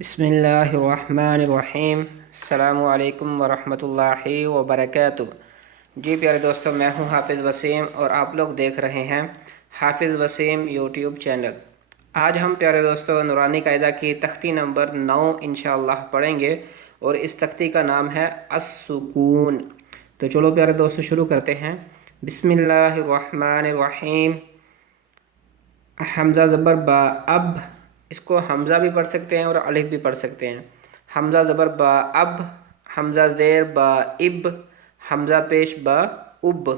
بسم اللہ الرحمن الرحیم۔ السلام علیکم ورحمۃ اللہ وبرکاتہ۔ جی پیارے دوستوں، میں ہوں حافظ وسیم اور آپ لوگ دیکھ رہے ہیں حافظ وسیم یوٹیوب چینل۔ آج ہم پیارے دوستوں نورانی قاعدہ کی تختی نمبر 9 انشاءاللہ پڑھیں گے اور اس تختی کا نام ہے السکون۔ تو چلو پیارے دوستوں شروع کرتے ہیں۔ بسم اللہ الرحمن الرحیم۔ حمزہ زبر با اب، اس کو حمزہ بھی پڑھ سکتے ہیں اور الف بھی پڑھ سکتے ہیں۔ حمزہ زبر با اب، حمزہ زیر با اب، حمزہ پیش با اب،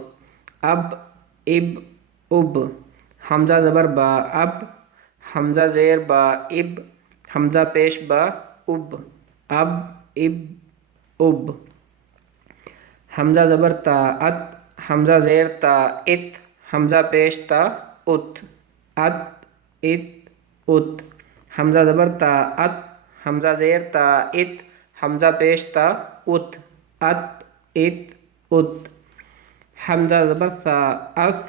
اب اب اب۔ حمزہ زبر با اب، حمزہ زیر با اب، حمزہ پیش با اب، اب اب اب۔ حمزہ زبر تا ات، حمزہ زیر تا ات، حمزہ پیش تا ات، ات ات ات۔ حمزہ زبر تا ات، حمزہ زیر تا ات، حمزہ پیش تا ات، ات ات ات۔ حمزہ زبر سا اس،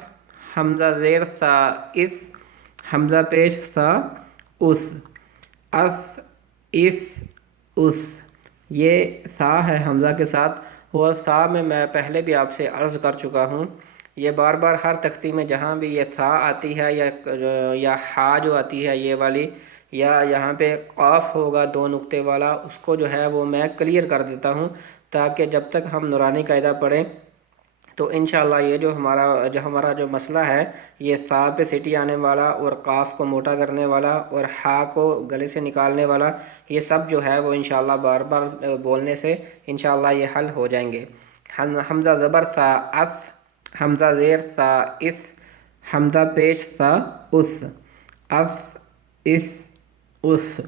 حمزہ زیر سا اس، حمزہ پیش سا اس، اس اس اس۔ یہ سا ہے حمزہ کے ساتھ، اور سا میں پہلے بھی آپ سے عرض کر چکا ہوں، یہ بار بار ہر تختی میں جہاں بھی یہ سا آتی ہے یا ہا جو آتی ہے یہ والی، یا یہاں پہ قاف ہوگا دو نقطے والا، اس کو جو ہے وہ میں کلیئر کر دیتا ہوں، تاکہ جب تک ہم نورانی قاعدہ پڑھیں تو انشاءاللہ یہ جو ہمارا جو مسئلہ ہے، یہ سا پہ سیٹی آنے والا اور قاف کو موٹا کرنے والا اور ہا کو گلے سے نکالنے والا، یہ سب جو ہے وہ انشاءاللہ بار بار بولنے سے انشاءاللہ یہ حل ہو جائیں گے۔ حمزہ زبر سا اس، حمزہ زیر سا اس، حمزہ پیش سا اس، اس اس اس۔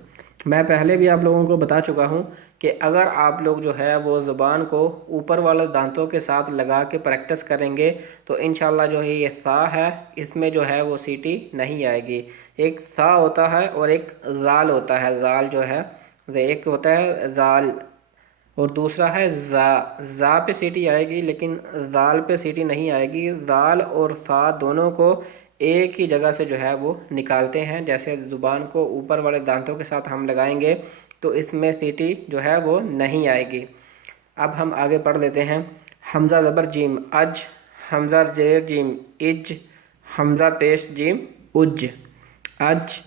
میں پہلے بھی آپ لوگوں کو بتا چکا ہوں کہ اگر آپ لوگ جو ہے وہ زبان کو اوپر والے دانتوں کے ساتھ لگا کے پریکٹس کریں گے تو انشاءاللہ جو ہے یہ سا ہے، اس میں جو ہے وہ سیٹی نہیں آئے گی۔ ایک سا ہوتا ہے اور ایک زال ہوتا ہے، زال جو ہے ایک ہوتا ہے زال اور دوسرا ہے زا۔ زا پہ سیٹی آئے گی لیکن زال پہ سیٹی نہیں آئے گی۔ زال اور سا دونوں کو ایک ہی جگہ سے جو ہے وہ نکالتے ہیں، جیسے زبان کو اوپر والے دانتوں کے ساتھ ہم لگائیں گے تو اس میں سیٹی جو ہے وہ نہیں آئے گی۔ اب ہم آگے پڑھ لیتے ہیں۔ حمزہ زبر جیم اج، حمزہ زیر جیم اج، حمزہ پیش جیم اج، اج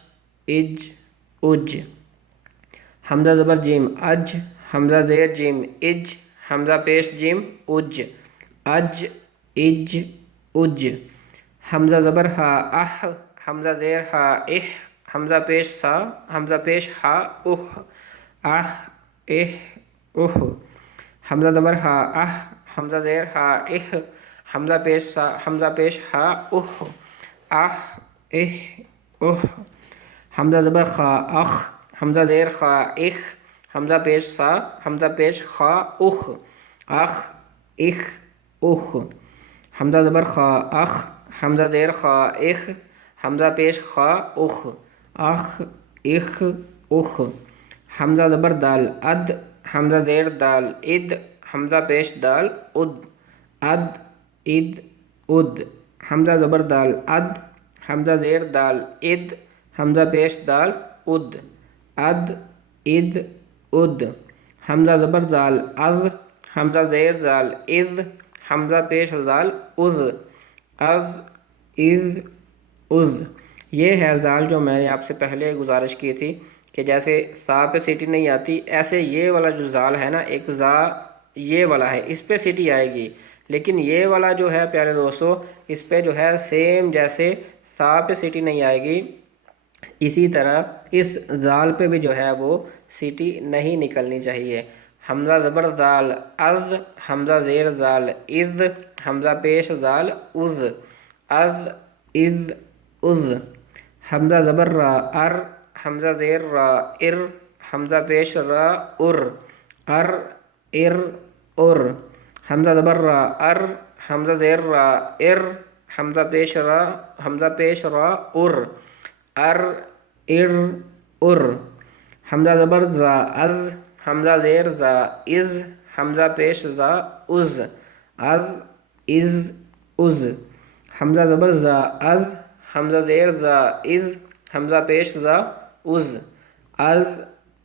اج اج۔ حمزہ زبر جیم اج، حمزہ زیر جیم اج، حمزہ پیش جیم اج، اج اج اج۔ حمزہ زبر ہا اح، حمزہ زیر ہا اح، حمزہ پیش سا، حمزہ پیش ہا اح، اح اح اح۔ حمزہ زبر ہا اح، حمزہ زیر ہا اح، حمزہ پیش سا، حمزہ پیش ہا اح، اح اح اح۔ حمزہ زبر خا اخ، حمزہ زیر خا اخ، حمزہ پیش سا، حمزہ پیش خا اخ، اخ اخ اخ۔ حمزہ زبر خا اخ، حمزہ زیر خا اخ، حمزہ پیش خا اخ، اخ اخ اخ۔ حمزہ زبر دال اد، حمزہ زیر دال اد، حمزہ پیش دال اد، اد اد اد۔ حمزہ زبر دال اد، حمزہ زیر دال اد، حمزہ پیش دال اد، اد اد اد۔ حمزہ زبر زال از، حمزہ زیر زال از، حمزہ پیش زال از، از از از۔ یہ ہے زال جو میں نے آپ سے پہلے گزارش کی تھی کہ جیسے سا پہ سیٹی نہیں آتی، ایسے یہ والا جو زال ہے نا، ایک زا یہ والا ہے، اس پہ سیٹی آئے گی، لیکن یہ والا جو ہے پیارے دوستو اس پہ جو ہے سیم جیسے سا پہ سیٹی نہیں آئے گی، اسی طرح اس زال پہ بھی جو ہے وہ سیٹی نہیں نکلنی چاہیے۔ حمزہ زبر زال از، حمزہ زیر زال از، حمزہ پیش زال از، از از از۔ حمزہ زبر را ار، حمزہ زیر را ار، حمزہ پیش را ار، ار ار ار۔ حمزہ زبر را ار، حمزہ زیر را ار، حمزہ پیش را، حمزہ پیش را ار، ار ار ار۔ حمزہ زبر زا از، حمزہ زیر زا از، حمزہ پیش زا از، از از از۔ حمزہ زبر زا از، حمزہ زیر زا از، حمزہ پیش زا از، از